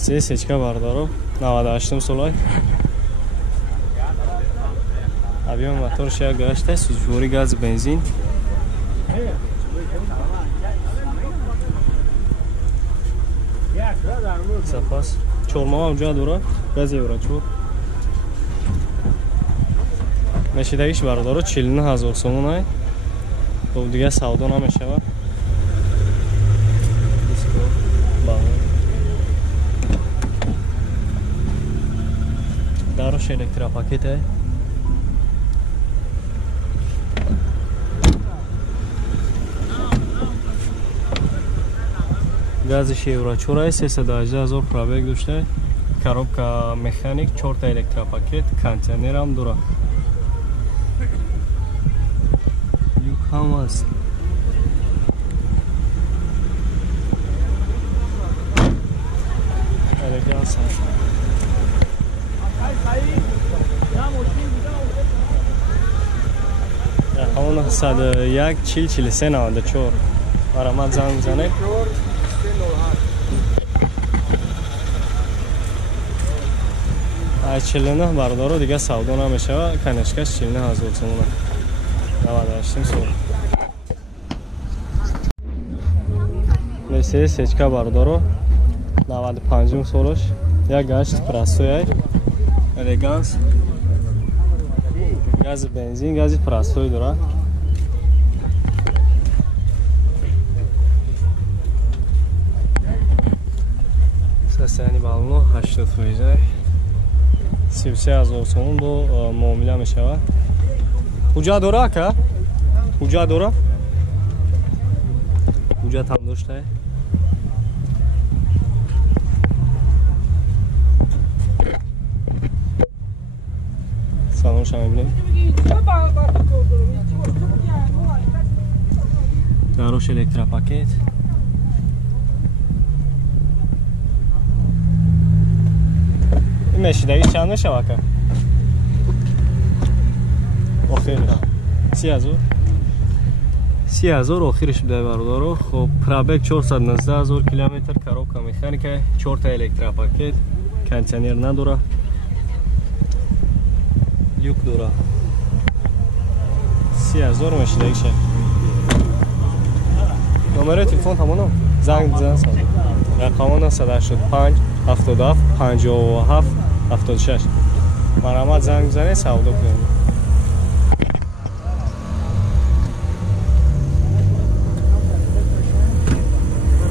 Мерседес H-ка бардоро 98 солай. Объем моторш як гашта, сузгори газ бензин. Запас. Чорма оунҷа дора, газ еврачур. Мешидагиш бардоро 49000 сомон ай. Бо дига савдо намешава. Диско баа. Дарош электропакет ай. Газиш еврачур ай, 318000 пробег дошта. Коробка механик, 4 та электропакет, кондиционер ҳам дора. Люк ҳам аст. Элеганс аст. ҳамон 101 40 93 баромад занг мизанед. Ай 49 бардоро дига савдо намешава, канешкаш 49000 сомон. 98 сом. Мерседес H-ка бардоро 95 солош, як гашт прасояй. Элеганс. Газ бензин, гази прасой дора. Сасяни бално 80%. 33000 сомон бо муомила мешава. Ҳуҷҷат дора ака? Ҳуҷҷат дора? Ҳуҷҷат ҳам дошта. Салонш ҳам мебинем. Дарош электропакет. Мешидагиш чанд мешава ака? охириш 30000. 30000 охириш бидай бардоро. Хоб пробег 419000 километр, коробка механика, 4 та электропакет, кондиционер надора. Люк дора. 30000 мешидагиш. номери телефон ҳамоно занг бизан. рақамона 185 77 57 76. марамад занг бизанед савдо кунед.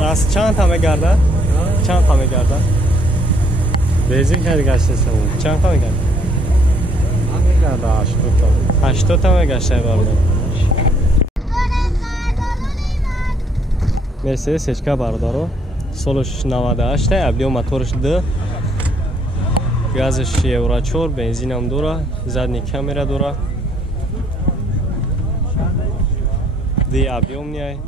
راست چند تا میگردن؟ چند تا میگردن؟ بنزین که گشته سمون چند تا میگردن؟ من میگردن 80 تا 80 تا میگشته باردن. مرسدس H-ка бардоро солош 98 объем моторш D, газиш еврачур, бензинам дора, задний камера дора. D объемный.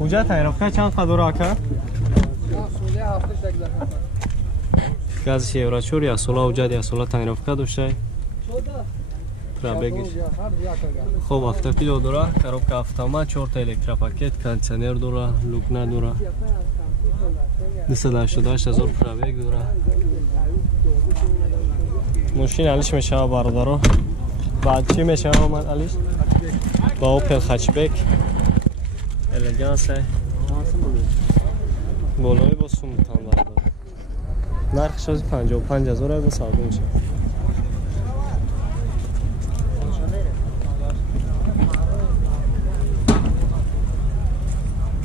ҳуҷҷат тайёрка чанд қадор ака? газиш еврачур, як сола ҳуҷҷат, як сола тайёрка доштай. пробегиш хоб автопилот дора, коробка автомат, 4 та электропакет, кондиционер дора, люк надора. 288000 пробег дора. машина алиш мешава бардоро. баъд чӣ мешава омад алиш? ба Opel hatchback. Элеганс ай. болои бо сумтан бардор. нархш 55000 ай бо савдо меша.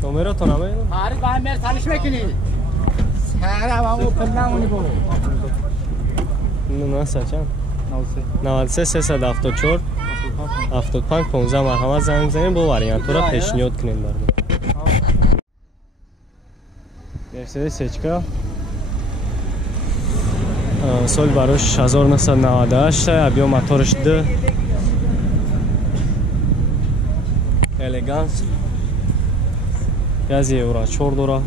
номеротон намеён? ҳари ба мер талиш мекунӣ. сара ва Opel намони бо. Ну чанд? 93 374 75 15 марҳамат занг занед бо вариантора пешниҳод кунед бардор. Мерседес H-ка соли барош 1998, объем моторш D, элеганс, гази еврачур дора.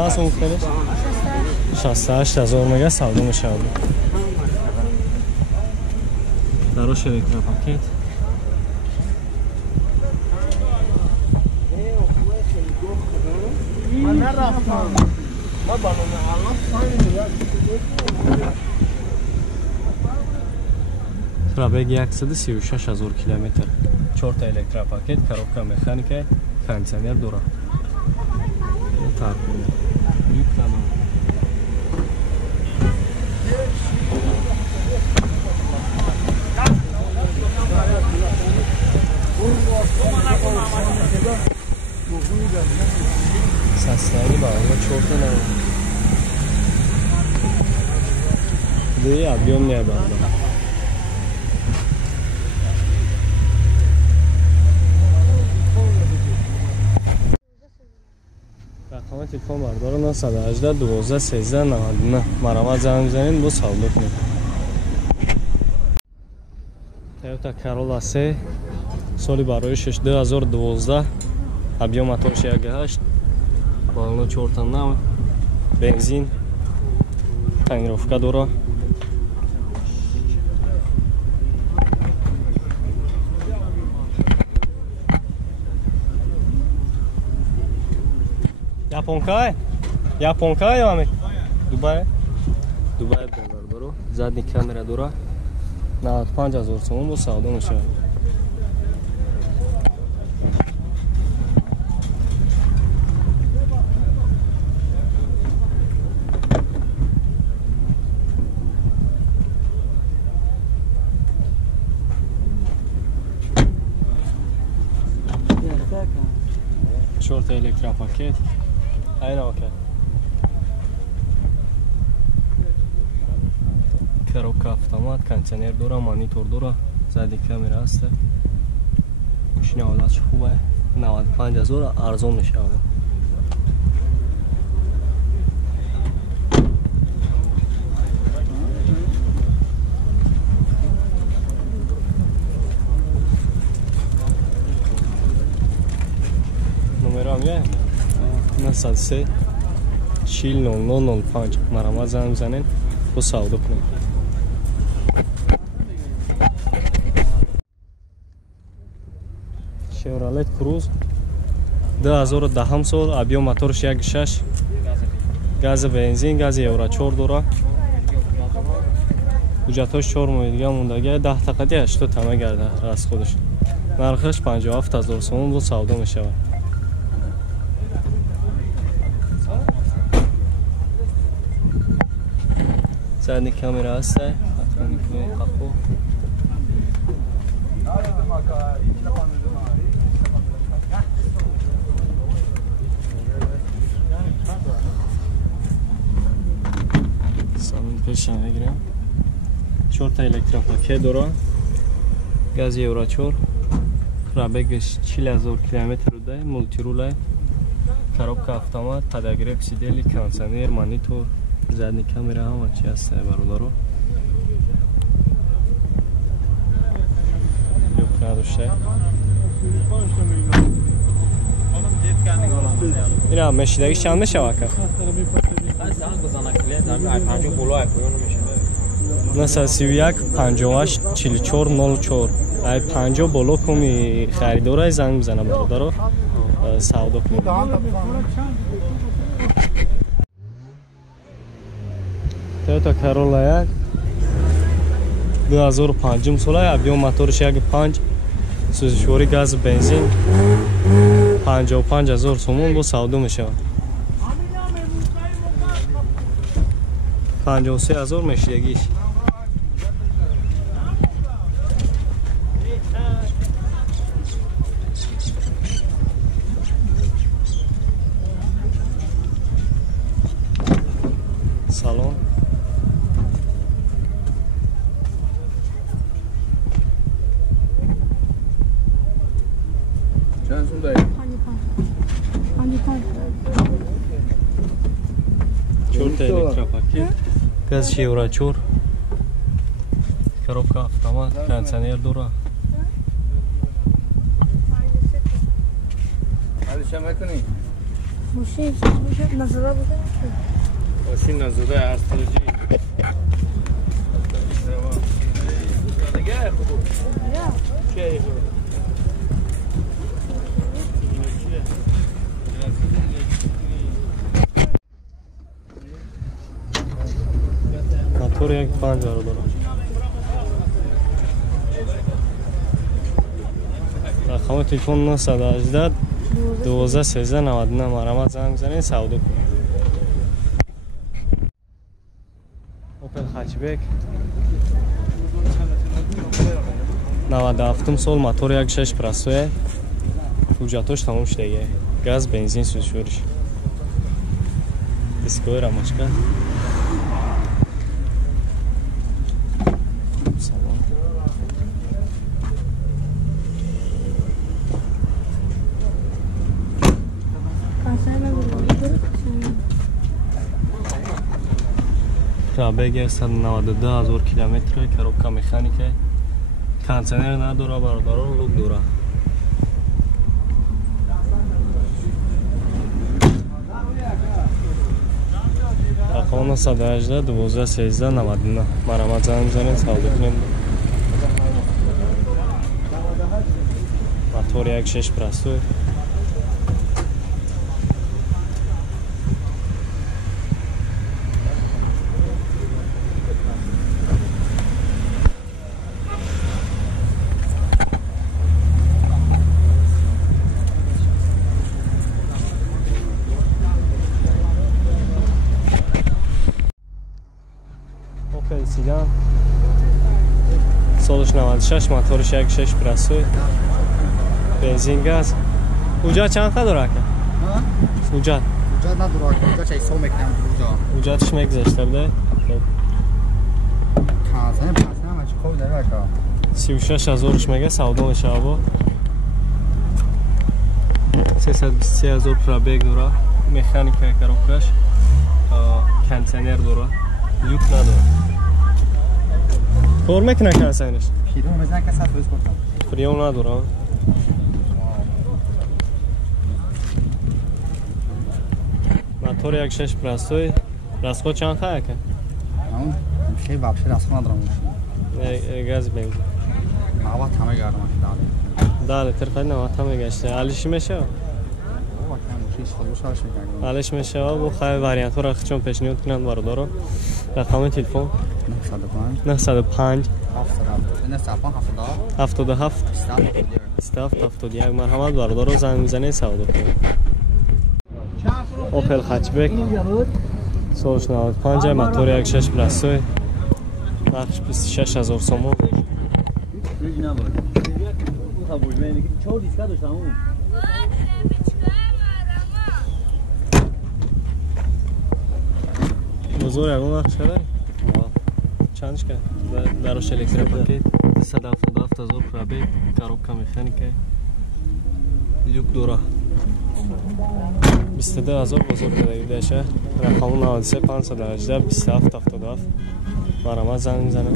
چند سوم گفتنش؟ 68,000 میگه سودا میشه. دروش الکتروپاکت من نرفتم. ما بالون الان پرابگ 136,000 کیلومتر. 4 تا الکتروپاکت، коробка механика، кондиционер داره. Так. Büyük tamam. Sasları bağlı çok önemli. Değil объем не bağlı. رقم تلفن بردار 918 12 13 99 مرا زنگ بزنید با سودا کنید. تویوتا کارولا 3 سالی برای 6 2012 объем моторش 1.8 بالون 4 تا 9 بنزین تنگرافکا داره. японка маме дубай доллар доро задни камера дора 95,000 сомон бо савдо мешавад. چهار الکتروپاکت aynen okey. коробка автомат, кондиционер дора, монитор дора, задни камера ҳаст. машина ҳолатш хубе. 95,000 арзон мешавад. номерам я 93 40 005 مرا زنگ بزنید با سودا کنید. شورالت کروز 2010 سال объем моторش 1.6 گاز بنزین گاز یورو 4 داره. حجتاش 4 ماه دیگه موندگی 10 تاقتی 80 تمام گرده راست خودش. نرخش 57,000 سوم با سودا میشود. задни камера ҳаст. самин пешам мегирам. 4 та электропакет дора. газ евро 4. пробегш 40,000 километр буда. мультирулай. коробка автомат, подогрев сидели, кондиционер, монитор. задни камера ҳама чи ҳаст бародаро. ина мешидаги чанд мешавад ка? 931 58 44 04 ай 50 боло куми харидорай занг бизана бародаро савдо кунед. Toyota Corolla 2005 сола, объем моторш 1.5, сӯзишвори газ бензин 55,000 сомон бо савдо мешавад. 53,000 мешидагиш. салон чёрта электропакет, газ евро 4, коробка автомат, кондиционер дора. ماشین نزده بوده ماشین نزده ارسلجی چه موتور یک 5000 دلار رقم تلفن 918 12 13 99 مرامت زنگ بزنید سودا کنید. اوپل هچبک 97 سال موتور 1.6 پرستوه حجتاش تمام شده گاز بنزین سوزشورش دیسکوی راماشکا پرابگ 192,000 کیلومتر کروبکا مکانیکه کانتینر نداره برادران لوک دوره رقم 918 12 13 99 مرامت زنگ بزنید سودا کنید. موتور 1.6 پرستو اوپل سیدان سالش 96 موتورش 1.6 پرستو بنزین گاز اوجا چند خد داره که؟ اوجا نداره اوجا چه سو میکنم اوجاتش میگذاشته بده کازنه پاسنه همه چی خوب داره باشا 36,000 میگه سودا شابو 323,000 پرابگ داره مکانیک کروبکاش کانتینر داره لیوک نداره کار میکنه کانتینرش پیرو میزنه که 100 روز گفتم فریون نداره موتور 1.6 پرستوی راسخو چند خواهد که؟ اون میشه واپسی راسخو ندارم گاز بنزین نوات همه گردم داره ترخواهی نوات همه گشته حالش میشه؟ حالش میشه و خواهی واریانت ها را چون پیشنهاد کنند باردارو رقم تلفن 905 77 71 مرحمت باردارو زنگ میزنه سودا کنید. اوپل هچبک سالش 95 موتور 1.6 پرستوی نقش 26,000 سومون بزرگ اگه نقش کرده چندش کرد دراش الکتریک پاکت 177,000 پرابگ کروبکا مکانیکه لیوک دوره 22,000 بزرگ دیده شه رقم 93 518 27 77 مرامت زنگ میزنه